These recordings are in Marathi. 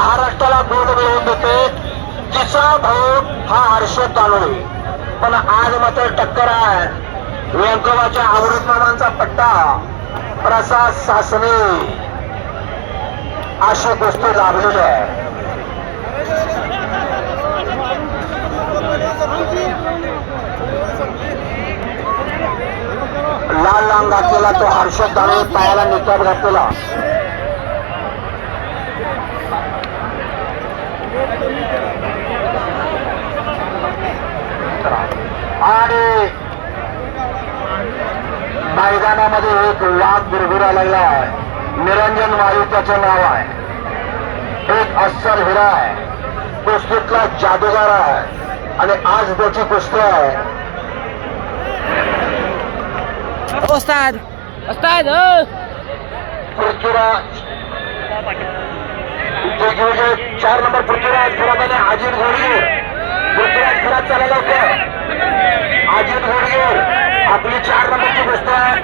महाराष्ट्राला गोड मिळवून देते. तिचा भाऊ हा हर्षद दानोळे पण आज मात्र टक्कर आहे. व्यंकवाच्या अमृत पट्टा. प्रसाद सासने. अशी गोष्टी लाभलेली आहे. लाल लांब घातलेला तो हर्षद दानोळे पायाला निकाप घातलेला. आणि मैदानामध्ये एक वाघ गुरगुरा लागला आहे निरंजन वायू त्याचं नाव आहे एक अस्सल हिरा आहे कुस्तीतला जादूगार आहे आणि आज त्याची कुस्ती आहे! Ustad! Oh! चार नंबर पृथ्वीराज खराबाने अजित घोडगे पृथ्वीराज खराब चालायला होत्या अजित घोडगे आपली चार नंबरची गोष्ट आहे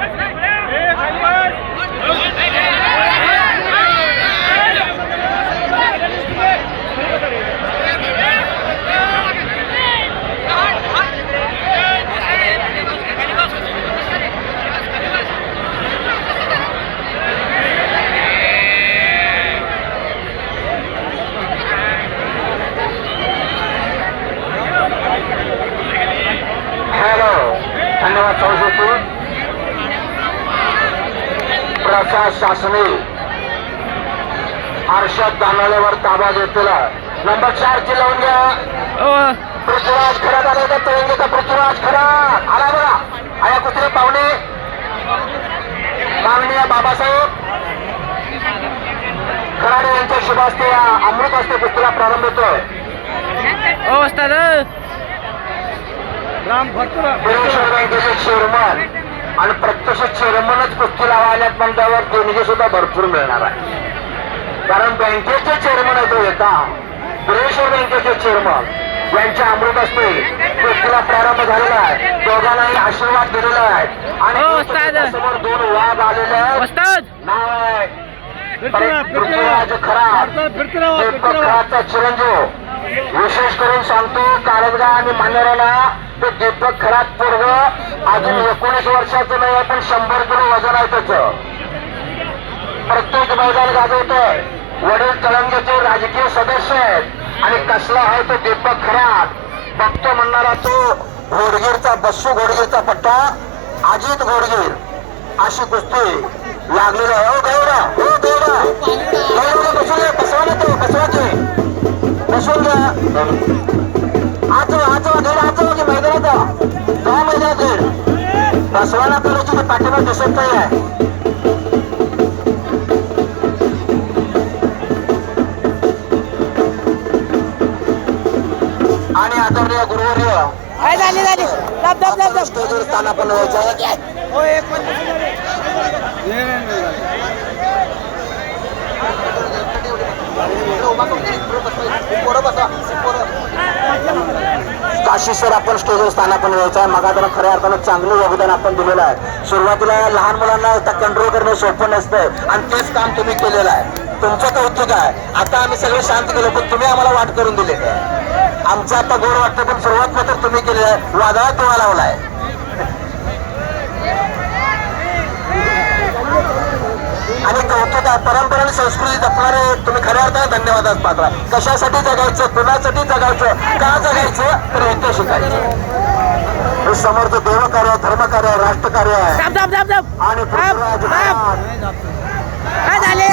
प्रसाद शासने हर्षद दानोळेवर ताबा घेतलेला नंबर चारची लावून घ्या! पृथ्वीराज खराब आला होता तेलंगेचा पृथ्वीराज खराब आला बघा आया कुत्रे पाहुणे माननीय बाबासाहेब खराडे यांच्या शुभ हस्ते या अमृत हस्ते कुस्तीला प्रारंभ होतोय Oh, Ustad! Oh! पुरेश्वर बँकेचे चेअरमन आणि प्रत्यक्ष चेअरमनच कुस्ती लावायल्यात म्हणल्यावर देणगी सुद्धा भरपूर मिळणार आहे. कारण बँकेचे चेअरमन आहे तो येता पुरेश्वर बँकेचे चेअरमन. यांच्या अमृत असते कुस्तीला प्रारंभ झालेला आहे. दोघांनाही आशीर्वाद दिलेला आहे. आणि हो. समोर दोन वाघ आलेले आहेत. पृथ्वीराज खराब खराबचा चिरंजीव. विशेष करून सांगतो कारंजा आणि मान्यराला ते दीपक खराब पोरग अजून एकोणीस वर्षाचं नाही आहे, पण शंभर किलो वजन आहे त्याचं. प्रत्येक मैदान गाजवतोय. वडील तळंगेचे राजकीय सदस्य आहेत. आणि कसला आहे तो दीपक खराब बघतो म्हणणारा तो घोडगीरचा बस्सू घोडगीरचा पट्टा. अजित घोडगीर. अशी कुस्ती लागलेली आहे. हो गौरा. हो गौरा. गौरा बसून घ्या बसवा ना तो बसवा की. बसून घ्या गैर बसवा ना तो पाठीमाग दिसत नाही आहे? आणि आदरणीय गुरुवर्य lap, lap! स्टेजवर स्थान आपण व्हायचं काशी सर आपण स्टेजवर स्थानापन आपण व्हायचं आहे. मग आता खऱ्या अर्थानं चांगलं योगदान आपण दिलेलं आहे. सुरुवातीला लहान मुलांना कंट्रोल करणं सोपं नसतं आणि तेच काम तुम्ही केलेलं आहे. तुमचं कौतुक आहे. आता आम्ही सगळे शांत केलो पण तुम्ही आम्हाला वाट करून दिली आमचं आता गोड वाटतं पण सुरुवात मात्र तुम्ही केली आहे. वादळात तुम्हाला लावलाय. आणि कौतुक परंपरा आणि संस्कृती जपणारे तुम्ही खऱ्या अर्थाने धन्यवाद पात्र कशासाठी जगायचं कुणासाठी जगायचं का जगायचं तर एकटं शिकायचं. हे समर्थ देवकार्य धर्मकार्य राष्ट्रकार्य आहे. आणि झाले?